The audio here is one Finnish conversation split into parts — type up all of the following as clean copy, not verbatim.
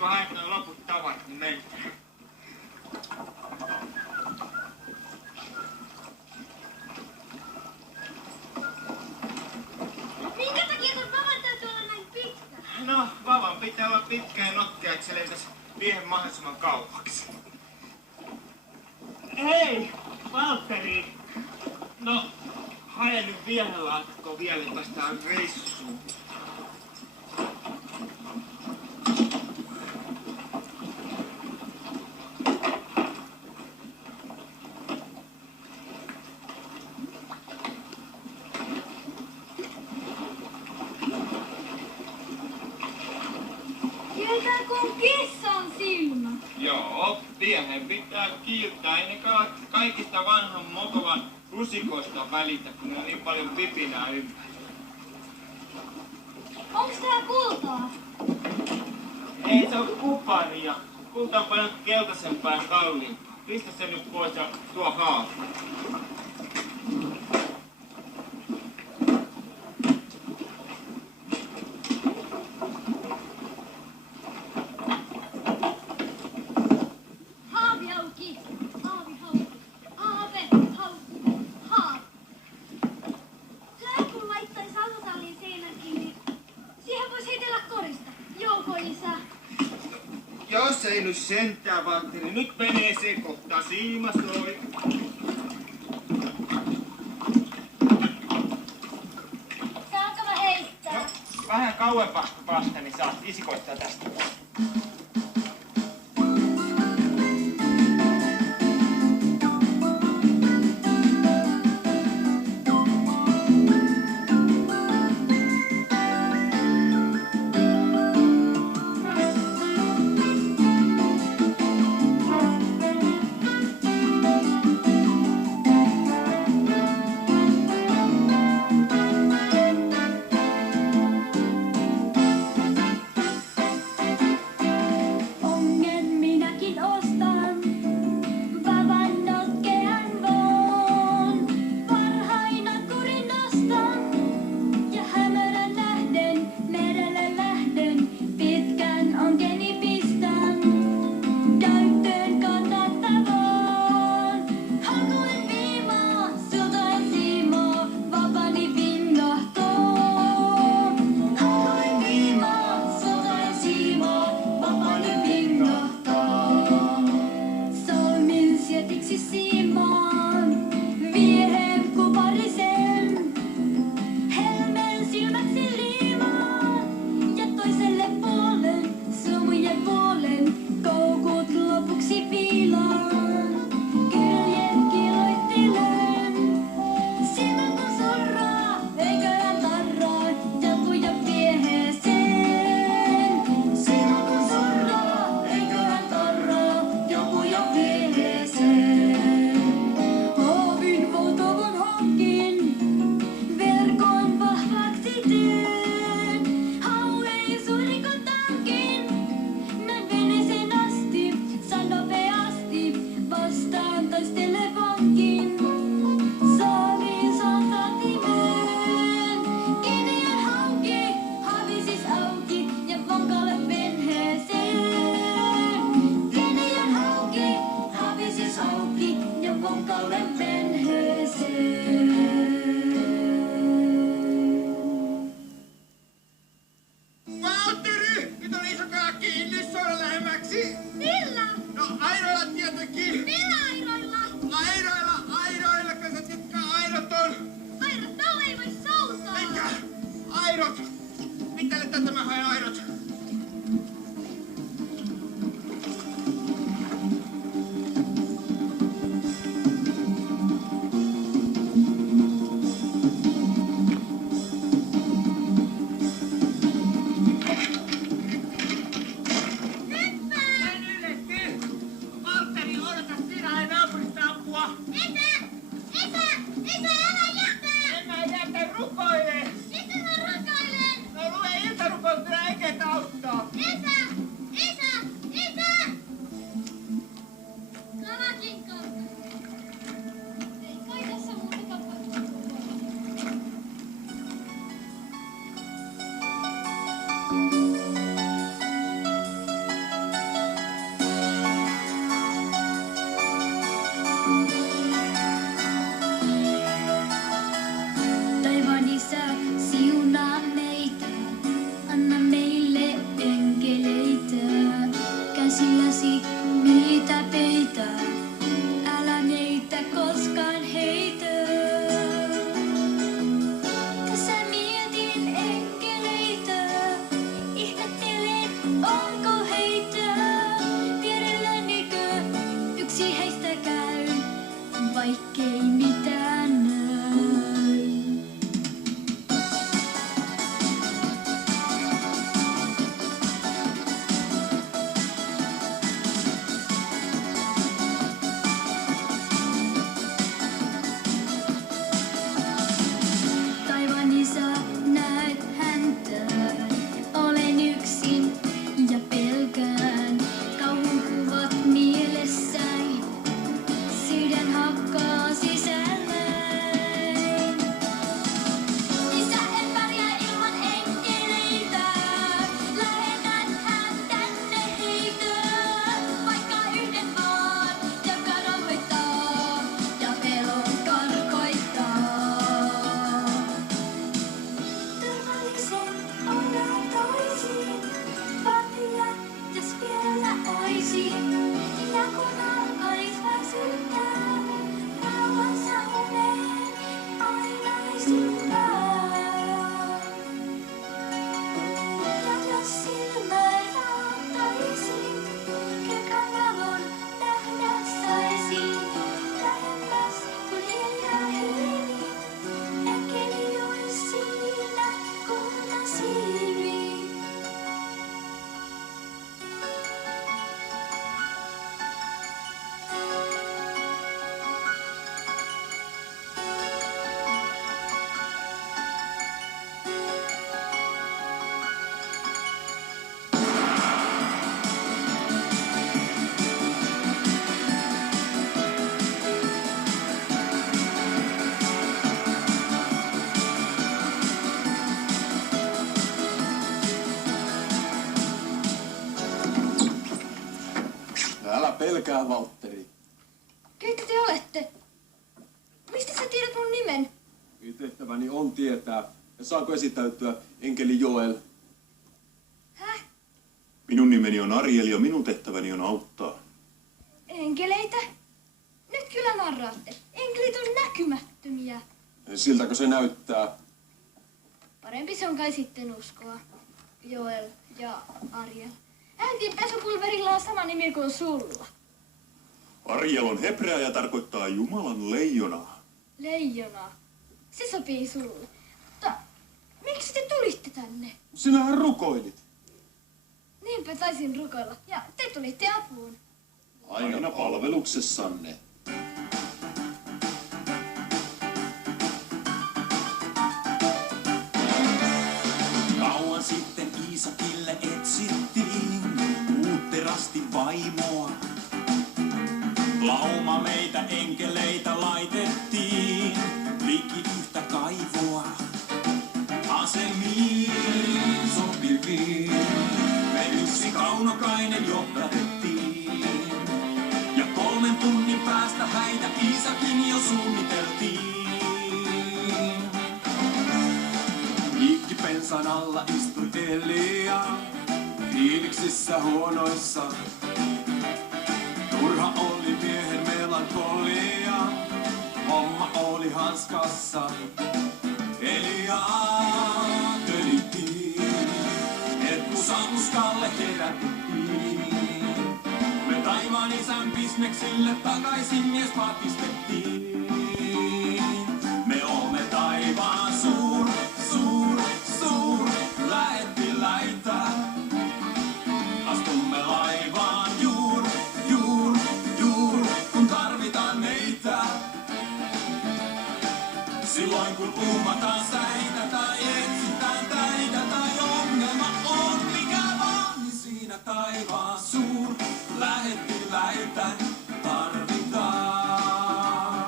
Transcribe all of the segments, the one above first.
Voisiko haettaa loput tavat, niin mentään. Minkä takia ton vavan täytyy olla näin pitkä? No, vavan pitää olla pitkä ja notkea, että se lentäisi miehen mahdollisimman kauaksi. Hei, Valtteri! No, hae nyt vielä laatikko vielä, niin päästään reissuun. Kieltää kuin kissan silmä. Joo, miehen pitää kiiltää ennen kaikista vanhan mokovan rusikoista välitä, kun on niin paljon pipinää ympäri. Onks tää kultaa? Ei, se on kupani ja kulta on paljon keltaisempaa ja kalliimpaa. Pistä se nyt pois ja tuo haava. Haavi auki. Haavi hauki. Aave hauki. Haavi. Tää kun laittaisi autotallin seinän kiinni, siihen vois heitellä korista. Jouko isä. Jos ei nyt sentään, Valtteri, nyt menee se kohta. Siima soi. Saanko mä heittää? No, vähän kauempaa vasta, niin saat isikoittaa tästä. Isä, älä jätä! En mä jätä, rukoile! Mistä mä rukoilen? pelkää, Valtteri. Keitä te olette? Mistä sä tiedät mun nimen? Tehtäväni on tietää. Ja saanko esittäytyä enkeli Joel? Häh? Minun nimeni on Ariel ja minun tehtäväni on auttaa. Enkeleitä? Nyt kyllä narraatte. Enkelit on näkymättömiä. Siltäkö se näyttää? Parempi se on kai sitten uskoa. Joel ja Ariel. Ääntin pesupulverilla on sama nimi kuin sulla. Ariel on hebrea ja tarkoittaa Jumalan leijonaa. Leijona. Se sopii sulle. Mutta miksi te tulitte tänne? Sinähän rukoilit. Niinpä taisin rukoilla. Ja te tulitte apuun. Aina palveluksessanne. Kauan sitten Iisakille etsittiin uutterasti vaimoa. Lauma meitä enkeleitä laitettiin liki yhtä kaivoa. Asemiin sopiviin me yksi kaunokainen johdatettiin. Ja 3 tunnin päästä häitä Iisakin jo suunniteltiin. Pensan alla istui Elia, fiiliksissä huonoissa. Turha oli miehen melankolia, homma oli hanskassa. Elia tölittiin, herkkusammuskalle herätettiin. Me taivaan isän bisneksille takaisin mies patistettiin. Me oomme taivaan suur lähettiläitä. Astumme laivaan juur, kun tarvitaan meitä. Silloin kun uumataan säitä tai etsitään täitä tai ongelma on mikä vaan, niin siinä taivaan suur lähettiläitä tarvitaan.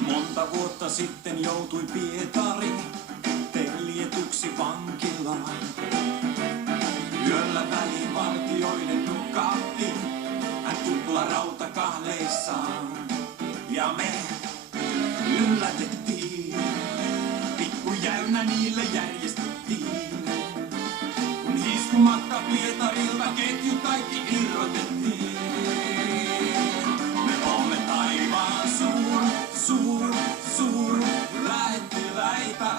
Monta vuotta sitten joutui Pietari teljetyksi vankilaan. Yöllä väliin vartijoiden nukahti hän tuplarautakahleissaan. Ja me yllätettiin, pikkujäynä niille järjestettiin. Kun hiskumatta Pietarilta ketjut kaikki irrotettiin. Me oomme taivaan suur lähettiläitä.